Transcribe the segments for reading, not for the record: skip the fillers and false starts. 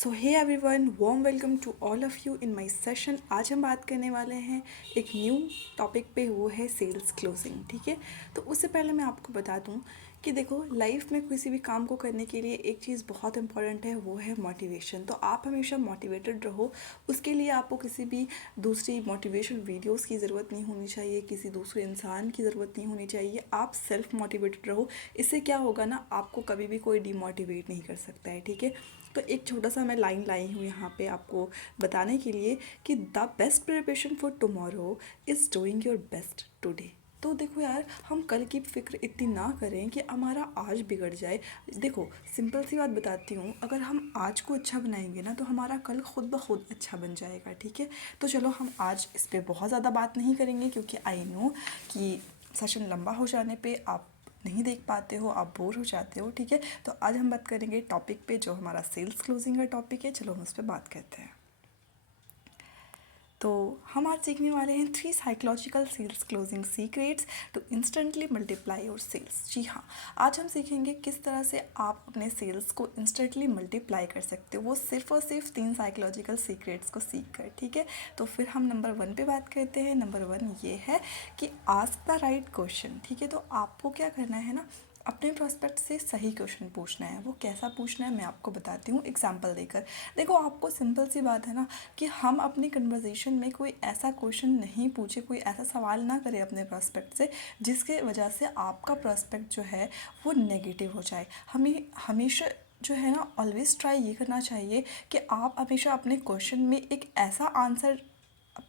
So hey everyone, warm welcome to all of you in my session. आज हम बात करने वाले हैं एक न्यू टॉपिक पे, वो है सेल्स क्लोजिंग। ठीक है, तो उससे पहले मैं आपको बता दूं कि देखो, लाइफ में किसी भी काम को करने के लिए एक चीज़ बहुत इंपॉर्टेंट है, वो है मोटिवेशन। तो आप हमेशा मोटिवेटेड रहो। उसके लिए आपको किसी भी दूसरी मोटिवेशन वीडियोस की ज़रूरत नहीं होनी चाहिए, किसी दूसरे इंसान की ज़रूरत नहीं होनी चाहिए। आप सेल्फ मोटिवेटेड रहो। इससे क्या होगा ना, आपको कभी भी कोई डिमोटिवेट नहीं कर सकता है। ठीक है, तो एक छोटा सा मैं लाइन लाई हूँ यहाँ पे आपको बताने के लिए कि the best preparation for tomorrow is doing your best today. तो देखो यार, हम कल की फिक्र इतनी ना करें कि हमारा आज बिगड़ जाए। देखो, सिंपल सी बात बताती हूँ, अगर हम आज को अच्छा बनाएंगे ना तो हमारा कल खुद ब खुद अच्छा बन जाएगा। ठीक है, तो चलो हम आज इस पर बहुत ज़्यादा बात नहीं करेंगे, क्योंकि आई नो कि सेशन लंबा हो जाने पे आप नहीं देख पाते हो, आप बोर हो जाते हो। ठीक है, तो आज हम बात करेंगे टॉपिक पे, जो हमारा सेल्स क्लोजिंग का टॉपिक है। चलो हम उस पर बात करते हैं। तो हम आज सीखने वाले हैं 3 psychological sales closing secrets to instantly multiply your sales. जी हाँ, आज हम सीखेंगे किस तरह से आप अपने सेल्स को इंस्टेंटली मल्टीप्लाई कर सकते हो, वो सिर्फ और सिर्फ 3 साइकोलॉजिकल सीक्रेट्स को सीख कर। ठीक है, तो फिर हम नंबर 1 पे बात करते हैं। नंबर 1 ये है कि आस्क द राइट क्वेश्चन। ठीक है, तो आपको क्या करना है ना, अपने प्रोस्पेक्ट से सही क्वेश्चन पूछना है। वो कैसा पूछना है मैं आपको बताती हूँ एग्जांपल देकर। देखो, आपको सिंपल सी बात है ना कि हम अपनी कन्वर्जेशन में कोई ऐसा क्वेश्चन नहीं पूछे, कोई ऐसा सवाल ना करें अपने प्रोस्पेक्ट से जिसके वजह से आपका प्रोस्पेक्ट जो है वो नेगेटिव हो जाए। हमें हमेशा जो है ना, ऑलवेज ट्राई ये करना चाहिए कि आप हमेशा अपने क्वेश्चन में एक ऐसा आंसर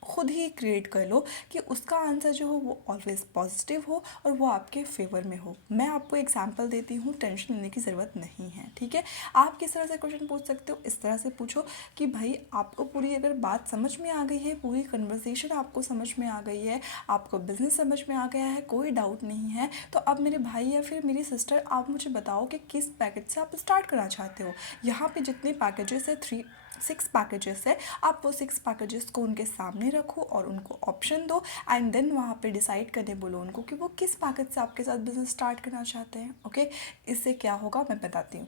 खुद ही क्रिएट कर लो कि उसका आंसर जो हो वो ऑलवेज पॉजिटिव हो और वो आपके फेवर में हो। मैं आपको एग्जांपल देती हूँ, टेंशन लेने की ज़रूरत नहीं है। ठीक है, आप किस तरह से क्वेश्चन पूछ सकते हो, इस तरह से पूछो कि भाई, आपको पूरी अगर बात समझ में आ गई है, पूरी कन्वर्सेशन आपको समझ में आ गई है, आपको बिजनेस समझ में आ गया है, कोई डाउट नहीं है, तो अब मेरे भाई या फिर मेरी सिस्टर, आप मुझे बताओ कि किस पैकेज से आप स्टार्ट करना चाहते हो। यहाँ पे जितने पैकेजेस है, 6 पैकेजेस है, आप वो 6 पैकेजेस को उनके सामने रखो और उनको ऑप्शन दो, एंड देन वहाँ पे डिसाइड करने बोलो उनको कि वो किस पैकेज से आपके साथ बिजनेस स्टार्ट करना चाहते हैं। ओके, इससे क्या होगा मैं बताती हूँ।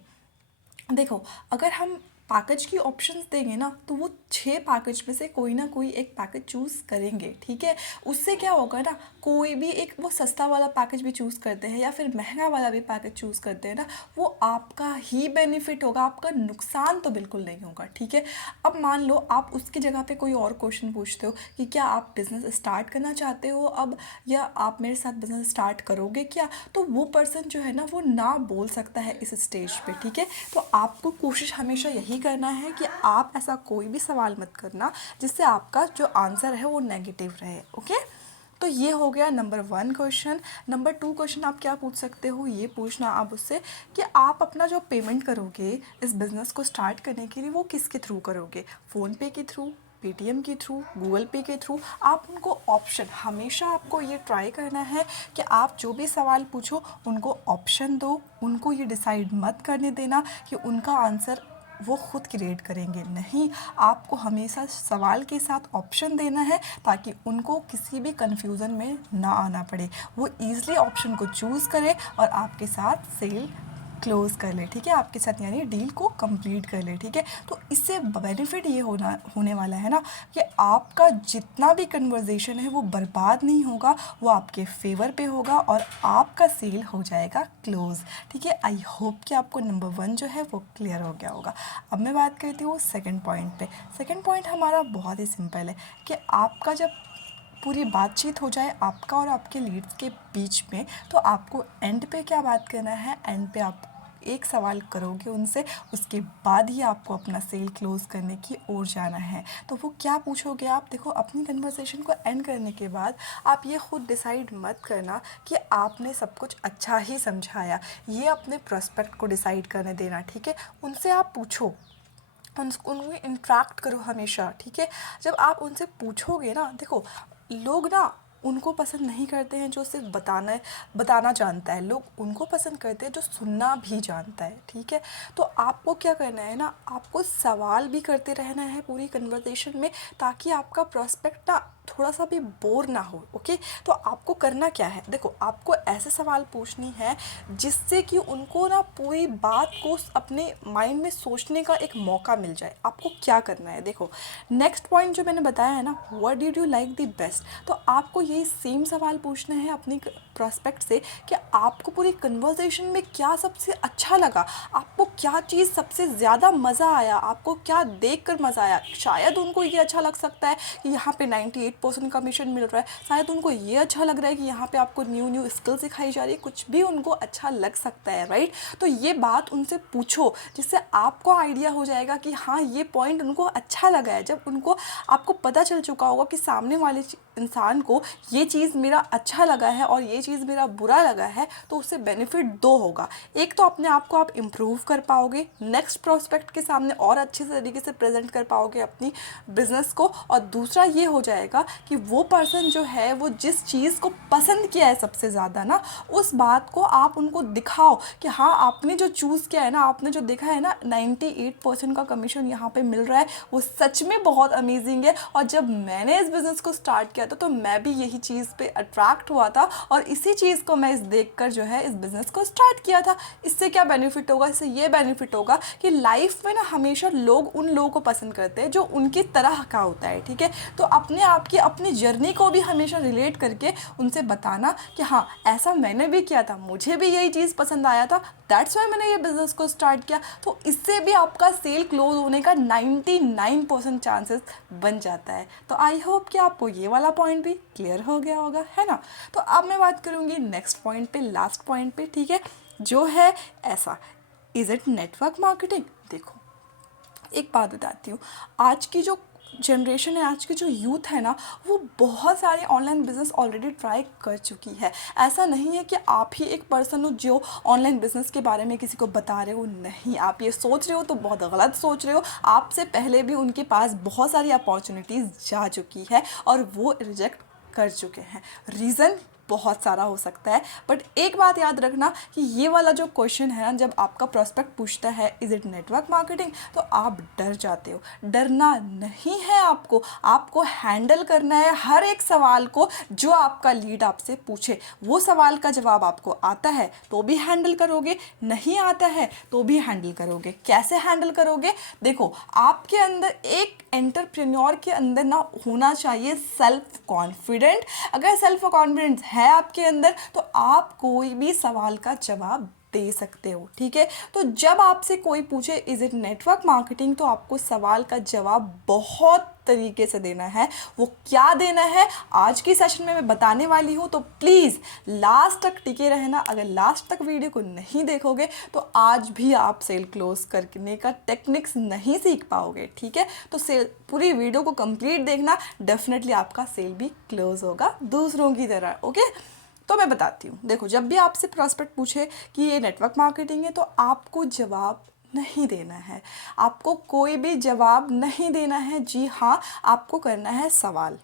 देखो, अगर हम पैकेज की ऑप्शंस देंगे ना तो वो 6 पैकेज में से कोई ना कोई एक पैकेज चूज़ करेंगे। ठीक है, उससे क्या होगा ना, कोई भी एक वो सस्ता वाला पैकेज भी चूज़ करते हैं या फिर महंगा वाला भी पैकेज चूज़ करते हैं ना, वो आपका ही बेनिफिट होगा, आपका नुकसान तो बिल्कुल नहीं होगा। ठीक है, अब मान लो आप उसकी जगह पे कोई और क्वेश्चन पूछते हो कि क्या आप बिज़नेस स्टार्ट करना चाहते हो अब, या आप मेरे साथ बिज़नेस स्टार्ट करोगे क्या, तो वो पर्सन जो है ना वो ना बोल सकता है इस स्टेज पे। ठीक है, तो आपको कोशिश हमेशा यही करना है कि आप ऐसा कोई भी सवाल मत करना जिससे आपका जो आंसर है वो नेगेटिव रहे। ओके, तो ये हो गया नंबर 1 क्वेश्चन। नंबर 2 क्वेश्चन आप क्या पूछ सकते हो, ये पूछना आप उससे कि आप अपना जो पेमेंट करोगे इस बिज़नेस को स्टार्ट करने के लिए, वो किसके थ्रू करोगे, फ़ोनपे के थ्रू, पेटीएम के थ्रू, गूगल पे के थ्रू। आप उनको ऑप्शन, हमेशा आपको ये ट्राई करना है कि आप जो भी सवाल पूछो उनको ऑप्शन दो, उनको ये डिसाइड मत करने देना कि उनका आंसर वो खुद क्रिएट करेंगे। नहीं, आपको हमेशा सवाल के साथ ऑप्शन देना है ताकि उनको किसी भी कन्फ्यूज़न में ना आना पड़े, वो ईज़िली ऑप्शन को चूज़ करें और आपके साथ सेल क्लोज़ कर ले। ठीक है, आपके साथ यानी डील को कंप्लीट कर ले। ठीक है, तो इससे बेनिफिट ये होने वाला है ना कि आपका जितना भी कन्वर्जेशन है वो बर्बाद नहीं होगा, वो आपके फेवर पे होगा और आपका सेल हो जाएगा क्लोज़। ठीक है, आई होप कि आपको नंबर 1 जो है वो क्लियर हो गया होगा। अब मैं बात करती हूँ सेकंड पॉइंट पे। सेकंड पॉइंट हमारा बहुत ही सिंपल है कि आपका जब पूरी बातचीत हो जाए आपका और आपके लीड्स के बीच में, तो आपको एंड पे क्या बात करना है, एंड पे आप एक सवाल करोगे उनसे, उसके बाद ही आपको अपना सेल क्लोज़ करने की ओर जाना है। तो वो क्या पूछोगे आप, देखो, अपनी कन्वर्सेशन को एंड करने के बाद आप ये खुद डिसाइड मत करना कि आपने सब कुछ अच्छा ही समझाया, ये अपने प्रोस्पेक्ट को डिसाइड करने देना। ठीक है, उनसे आप पूछो, उनको इंट्रैक्ट करो हमेशा। ठीक है, जब आप उनसे पूछोगे ना, देखो, लोग ना उनको पसंद नहीं करते हैं जो सिर्फ बताना जानता है, लोग उनको पसंद करते हैं जो सुनना भी जानता है। ठीक है, तो आपको क्या करना है ना, आपको सवाल भी करते रहना है पूरी कन्वर्सेशन में, ताकि आपका प्रोस्पेक्ट ना थोड़ा सा भी बोर ना हो। ओके, तो आपको करना क्या है, देखो आपको ऐसे सवाल पूछनी है जिससे कि उनको ना पूरी बात को अपने माइंड में सोचने का एक मौका मिल जाए। आपको क्या करना है, देखो नेक्स्ट पॉइंट जो मैंने बताया है ना, what did you like the best, तो आपको यही सेम सवाल पूछना है अपनी प्रोस्पेक्ट से कि आपको पूरी कन्वर्सेशन में क्या सबसे अच्छा लगा, आपको क्या चीज़ सबसे ज़्यादा मज़ा आया, आपको क्या देख कर मज़ा आया। शायद उनको ये अच्छा लग सकता है कि यहाँ पे 98% कमीशन मिल रहा है, शायद उनको ये अच्छा लग रहा है कि यहाँ पे आपको न्यू न्यू स्किल सिखाई जा रही है, कुछ भी उनको अच्छा लग सकता है, राइट। तो ये बात उनसे पूछो जिससे आपको आइडिया हो जाएगा कि हाँ ये पॉइंट उनको अच्छा लगा है। जब उनको आपको पता चल चुका होगा कि सामने वाले इंसान को ये चीज़ मेरा अच्छा लगा है और ये चीज़ मेरा बुरा लगा है, तो उससे बेनिफिट दो होगा। एक तो अपने आप को आप इम्प्रूव कर पाओगे, नेक्स्ट प्रोस्पेक्ट के सामने और अच्छे तरीके से प्रेजेंट कर पाओगे अपनी बिजनेस को, और दूसरा ये हो जाएगा कि वो पर्सन जो है वो जिस चीज़ को पसंद किया है सबसे ज़्यादा ना, उस बात को आप उनको दिखाओ कि हाँ आपने जो चूज़ किया है ना, आपने जो देखा है ना 98% का कमीशन यहाँ पे मिल रहा है, वो सच में बहुत अमेजिंग है। और जब मैंने इस बिज़नेस को स्टार्ट किया था तो मैं भी यही चीज़ पे अट्रैक्ट हुआ था और इसी चीज़ को मैं इस देखकर जो है इस बिज़नेस को स्टार्ट किया था। इससे क्या बेनिफिट होगा, इससे ये बेनिफिट होगा कि लाइफ में ना हमेशा लोग उन लोगों को पसंद करते हैं जो उनकी तरह का होता है, ठीक है। तो अपने आप की अपनी जर्नी को भी हमेशा रिलेट करके उनसे बताना कि हाँ ऐसा मैंने भी किया था, मुझे भी यही चीज़ पसंद आया था, दैट्स वाई मैंने ये बिज़नेस को स्टार्ट किया। तो इससे भी आपका सेल क्लोज होने का 99% चांसेस बन जाता है। तो आई होप कि आपको ये वाला पॉइंट भी क्लियर हो गया होगा, है ना। तो अब मैं बात करूँगी नेक्स्ट पॉइंट पे, लास्ट पॉइंट पे, ठीक है, जो है ऐसा, इज़ इट नेटवर्क मार्केटिंग। देखो एक बात बताती हूँ, आज की जो जनरेशन है, आज की जो यूथ है ना, वो बहुत सारे ऑनलाइन बिजनेस ऑलरेडी ट्राई कर चुकी है। ऐसा नहीं है कि आप ही एक पर्सन हो जो ऑनलाइन बिजनेस के बारे में किसी को बता रहे हो, नहीं, आप ये सोच रहे हो तो बहुत गलत सोच रहे हो। आपसे पहले भी उनके पास बहुत सारी अपॉर्चुनिटीज़ जा चुकी है और वो रिजेक्ट कर चुके हैं। रीज़न बहुत सारा हो सकता है, बट एक बात याद रखना कि ये वाला जो क्वेश्चन है ना, जब आपका प्रोस्पेक्ट पूछता है इज़ इट नेटवर्क मार्केटिंग, तो आप डर जाते हो। डरना नहीं है, आपको हैंडल करना है हर एक सवाल को जो आपका लीड आपसे पूछे। वो सवाल का जवाब आपको आता है तो भी हैंडल करोगे, नहीं आता है तो भी हैंडल करोगे। कैसे हैंडल करोगे, देखो आपके अंदर एक एंटरप्रेन्योर के अंदर ना होना चाहिए सेल्फ कॉन्फिडेंट। अगर सेल्फ कॉन्फिडेंस है आपके अंदर तो आप कोई भी सवाल का जवाब दे सकते हो, ठीक है। तो जब आपसे कोई पूछे इज़ इट नेटवर्क मार्केटिंग, तो आपको सवाल का जवाब बहुत तरीके से देना है। वो क्या देना है आज की सेशन में मैं बताने वाली हूँ, तो प्लीज़ लास्ट तक टिके रहना। अगर लास्ट तक वीडियो को नहीं देखोगे तो आज भी आप सेल क्लोज करने का टेक्निक्स नहीं सीख पाओगे, ठीक है। तो सेल पूरी वीडियो को कंप्लीट देखना, डेफिनेटली आपका सेल भी क्लोज होगा दूसरों की तरह, ओके। तो मैं बताती हूँ, देखो जब भी आपसे प्रॉस्पेक्ट पूछे कि ये नेटवर्क मार्केटिंग है, तो आपको जवाब नहीं देना है, आपको कोई भी जवाब नहीं देना है। जी हाँ, आपको करना है सवाल।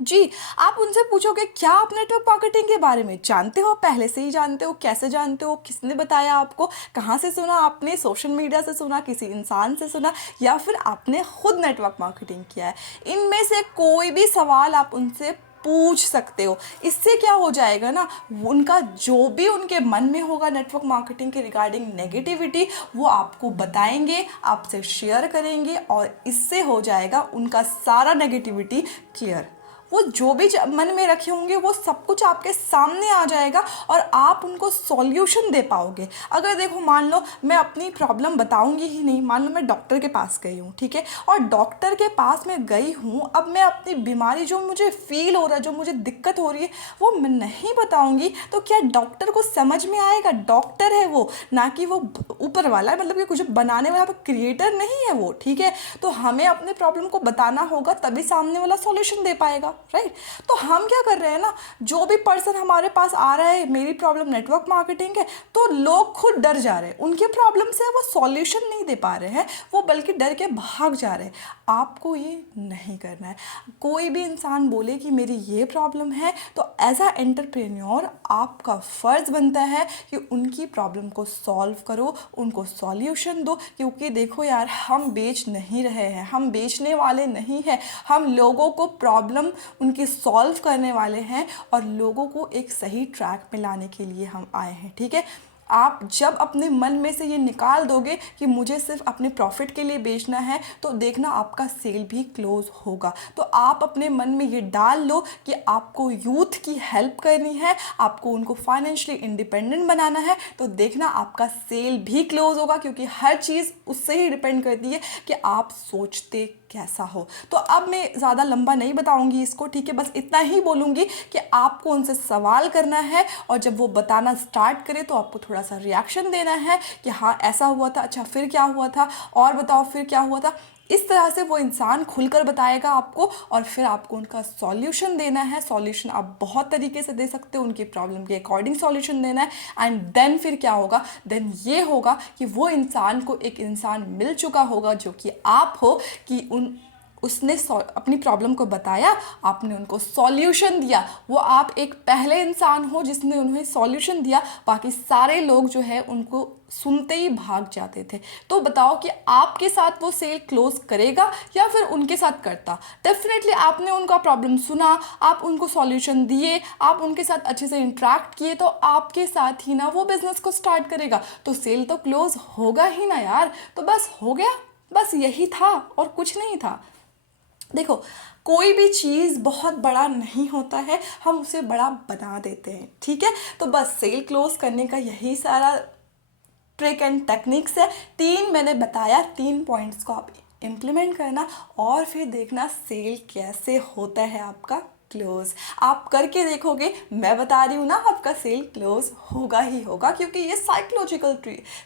जी, आप उनसे पूछोगे क्या आप नेटवर्क मार्केटिंग के बारे में जानते हो, पहले से ही जानते हो, कैसे जानते हो, किसने बताया आपको, कहाँ से सुना आपने, सोशल मीडिया से सुना, किसी इंसान से सुना, या फिर आपने खुद नेटवर्क मार्केटिंग किया है। इनमें से कोई भी सवाल आप उनसे पूछ सकते हो। इससे क्या हो जाएगा ना, उनका जो भी उनके मन में होगा नेटवर्क मार्केटिंग के रिगार्डिंग नेगेटिविटी, वो आपको बताएंगे, आपसे शेयर करेंगे, और इससे हो जाएगा उनका सारा नेगेटिविटी क्लियर। वो जो भी मन में रखे होंगे वो सब कुछ आपके सामने आ जाएगा और आप उनको सॉल्यूशन दे पाओगे। अगर देखो मान लो मैं अपनी प्रॉब्लम बताऊंगी ही नहीं, मान लो मैं डॉक्टर के पास गई हूँ, ठीक है, और डॉक्टर के पास मैं गई हूँ, अब मैं अपनी बीमारी जो मुझे फील हो रहा है, जो मुझे दिक्कत हो रही है, वो मैं नहीं बताऊंगी, तो क्या डॉक्टर को समझ में आएगा? डॉक्टर है वो, ना कि वो ऊपर वाला है, मतलब कि कुछ बनाने वाला क्रिएटर नहीं है वो, ठीक है। तो हमें अपने प्रॉब्लम को बताना होगा, तभी सामने वाला सॉल्यूशन दे पाएगा, राइट। तो हम क्या कर रहे हैं ना, जो भी पर्सन हमारे पास आ रहा है, मेरी प्रॉब्लम नेटवर्क मार्केटिंग है, तो लोग खुद डर जा रहे हैं, उनके प्रॉब्लम से वो सॉल्यूशन नहीं दे पा रहे हैं, वो बल्कि डर के भाग जा रहे हैं। आपको ये नहीं करना है। कोई भी इंसान बोले कि मेरी ये प्रॉब्लम है, तो एज अ एंटरप्रेन्योर आपका फ़र्ज़ बनता है कि उनकी प्रॉब्लम को सॉल्व करो, उनको सॉल्यूशन दो। क्योंकि देखो यार, हम बेच नहीं रहे हैं, हम बेचने वाले नहीं हैं, हम लोगों को प्रॉब्लम उनकी सॉल्व करने वाले हैं और लोगों को एक सही ट्रैक में लाने के लिए हम आए हैं, ठीक है। आप जब अपने मन में से ये निकाल दोगे कि मुझे सिर्फ अपने प्रॉफिट के लिए बेचना है, तो देखना आपका सेल भी क्लोज होगा। तो आप अपने मन में ये डाल लो कि आपको यूथ की हेल्प करनी है, आपको उनको फाइनेंशियली इंडिपेंडेंट बनाना है, तो देखना आपका सेल भी क्लोज होगा। क्योंकि हर चीज़ उससे ही डिपेंड करती है कि आप सोचते कैसा हो। तो अब मैं ज़्यादा लंबा नहीं बताऊंगी इसको, ठीक है। बस इतना ही बोलूँगी कि आपको उनसे सवाल करना है और जब वो बताना स्टार्ट करे तो आपको थोड़ा सा रिएक्शन देना है कि हाँ ऐसा हुआ था, अच्छा फिर क्या हुआ था, और बताओ फिर क्या हुआ था। इस तरह से वो इंसान खुलकर बताएगा आपको और फिर आपको उनका सॉल्यूशन देना है। सॉल्यूशन आप बहुत तरीके से दे सकते हो, उनकी प्रॉब्लम के अकॉर्डिंग सॉल्यूशन देना है। एंड देन फिर क्या होगा, देन ये होगा कि वो इंसान को एक इंसान मिल चुका होगा जो कि आप हो, कि उसने अपनी प्रॉब्लम को बताया, आपने उनको सॉल्यूशन दिया। वो आप एक पहले इंसान हो जिसने उन्हें सॉल्यूशन दिया, बाकी सारे लोग जो है उनको सुनते ही भाग जाते थे। तो बताओ कि आपके साथ वो सेल क्लोज करेगा या फिर उनके साथ करता। डेफिनेटली आपने उनका प्रॉब्लम सुना, आप उनको सॉल्यूशन दिए, आप उनके साथ अच्छे से इंटरेक्ट किए, तो आपके साथ ही ना वो बिजनेस को स्टार्ट करेगा, तो सेल तो क्लोज होगा ही ना यार। तो बस हो गया, बस यही था और कुछ नहीं था। देखो, कोई भी चीज़ बहुत बड़ा नहीं होता है, हम उसे बड़ा बना देते हैं, ठीक है। तो बस सेल क्लोज करने का यही सारा ट्रिक एंड टेक्निक्स है। 3 मैंने बताया, 3 पॉइंट्स को आप इम्प्लीमेंट करना और फिर देखना सेल कैसे होता है आपका क्लोज। आप करके देखोगे, मैं बता रही हूँ ना, आपका सेल क्लोज होगा ही होगा। क्योंकि ये साइकोलॉजिकल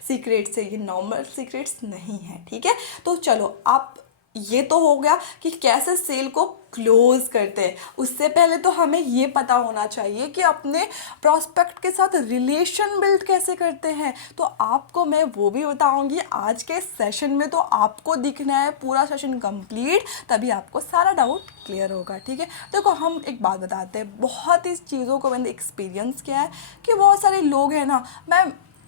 सीक्रेट्स है, ये नॉर्मल सीक्रेट्स नहीं है, ठीक है। तो चलो, आप ये तो हो गया कि कैसे सेल को क्लोज करते हैं। उससे पहले तो हमें ये पता होना चाहिए कि अपने प्रॉस्पेक्ट के साथ रिलेशन बिल्ड कैसे करते हैं। तो आपको मैं वो भी बताऊंगी आज के सेशन में। तो आपको दिखना है पूरा सेशन कंप्लीट, तभी आपको सारा डाउट क्लियर होगा, ठीक है। देखो, हम एक बात बताते हैं, बहुत इस चीज़ों को मैंने एक्सपीरियंस किया है कि बहुत सारे लोग हैं ना,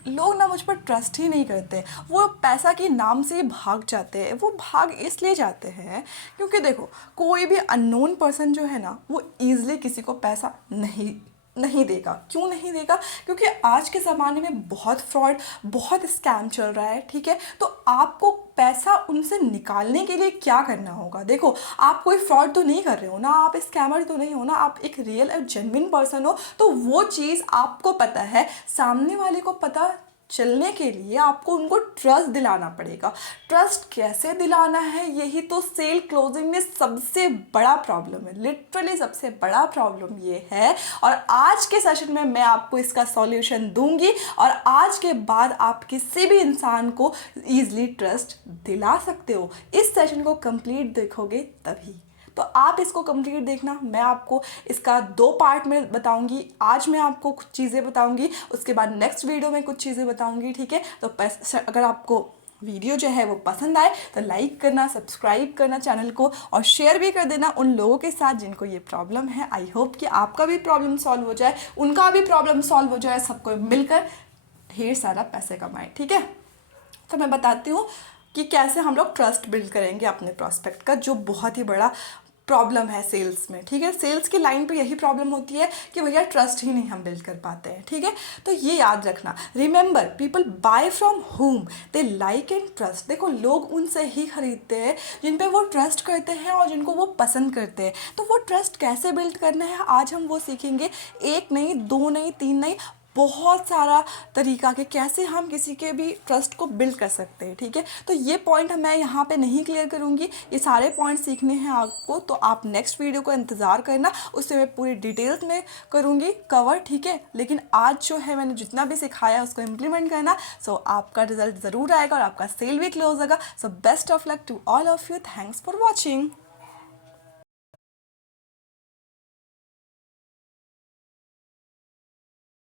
लोग ना मुझ पर ट्रस्ट ही नहीं करते। वो पैसा के नाम से ही भाग जाते हैं। वो भाग इसलिए जाते हैं क्योंकि देखो, कोई भी अननोन पर्सन जो है ना, वो ईज़िली किसी को पैसा नहीं देगा। क्यों नहीं देगा? क्योंकि आज के ज़माने में बहुत फ्रॉड, बहुत स्कैम चल रहा है, ठीक है। तो आपको पैसा उनसे निकालने के लिए क्या करना होगा? देखो, आप कोई फ्रॉड तो नहीं कर रहे हो ना, आप स्कैमर तो नहीं हो ना, आप एक रियल और जेन्युइन पर्सन हो। तो वो चीज़ आपको पता है, सामने वाले को पता चलने के लिए आपको उनको ट्रस्ट दिलाना पड़ेगा। ट्रस्ट कैसे दिलाना है, यही तो सेल क्लोजिंग में सबसे बड़ा प्रॉब्लम है। लिटरली सबसे बड़ा प्रॉब्लम ये है। और आज के सेशन में मैं आपको इसका सॉल्यूशन दूंगी और आज के बाद आप किसी भी इंसान को ईजिली ट्रस्ट दिला सकते हो। इस सेशन को कंप्लीट देखोगे तभी। तो आप इसको कंप्लीट देखना। मैं आपको इसका 2 पार्ट में बताऊंगी। आज मैं आपको कुछ चीज़ें बताऊंगी, उसके बाद नेक्स्ट वीडियो में कुछ चीज़ें बताऊंगी, ठीक है। तो अगर आपको वीडियो जो है वो पसंद आए तो लाइक करना, सब्सक्राइब करना चैनल को और शेयर भी कर देना उन लोगों के साथ जिनको ये प्रॉब्लम है। आई होप कि आपका भी प्रॉब्लम सॉल्व हो जाए, उनका भी प्रॉब्लम सॉल्व हो जाए, सबको मिलकर ढेर सारा पैसे कमाए, ठीक है। तो मैं बताती हूँ कि कैसे हम लोग ट्रस्ट बिल्ड करेंगे अपने प्रॉस्पेक्ट का, जो बहुत ही बड़ा प्रॉब्लम है सेल्स में, ठीक है। सेल्स की लाइन पे यही प्रॉब्लम होती है कि भैया ट्रस्ट ही नहीं हम बिल्ड कर पाते हैं, ठीक है। तो ये याद रखना, remember people buy from whom they like and trust. देखो, लोग उनसे ही खरीदते हैं जिन पे वो ट्रस्ट करते हैं और जिनको वो पसंद करते हैं। तो वो ट्रस्ट कैसे बिल्ड करना है, आज हम वो सीखेंगे। 1 नहीं, 2 नहीं, 3 नहीं, बहुत सारा तरीका के कैसे हम किसी के भी ट्रस्ट को बिल्ड कर सकते हैं, ठीक है। तो ये पॉइंट मैं यहाँ पे नहीं क्लियर करूँगी, ये सारे पॉइंट सीखने हैं आपको। तो आप नेक्स्ट वीडियो को इंतज़ार करना, उससे मैं पूरी डिटेल्स में करूँगी कवर, ठीक है। लेकिन आज जो है मैंने जितना भी सिखाया उसको इम्प्लीमेंट करना। सो आपका रिजल्ट ज़रूर आएगा और आपका सेल भी क्लोज होगा। So best of luck to all of you. Thanks for watching.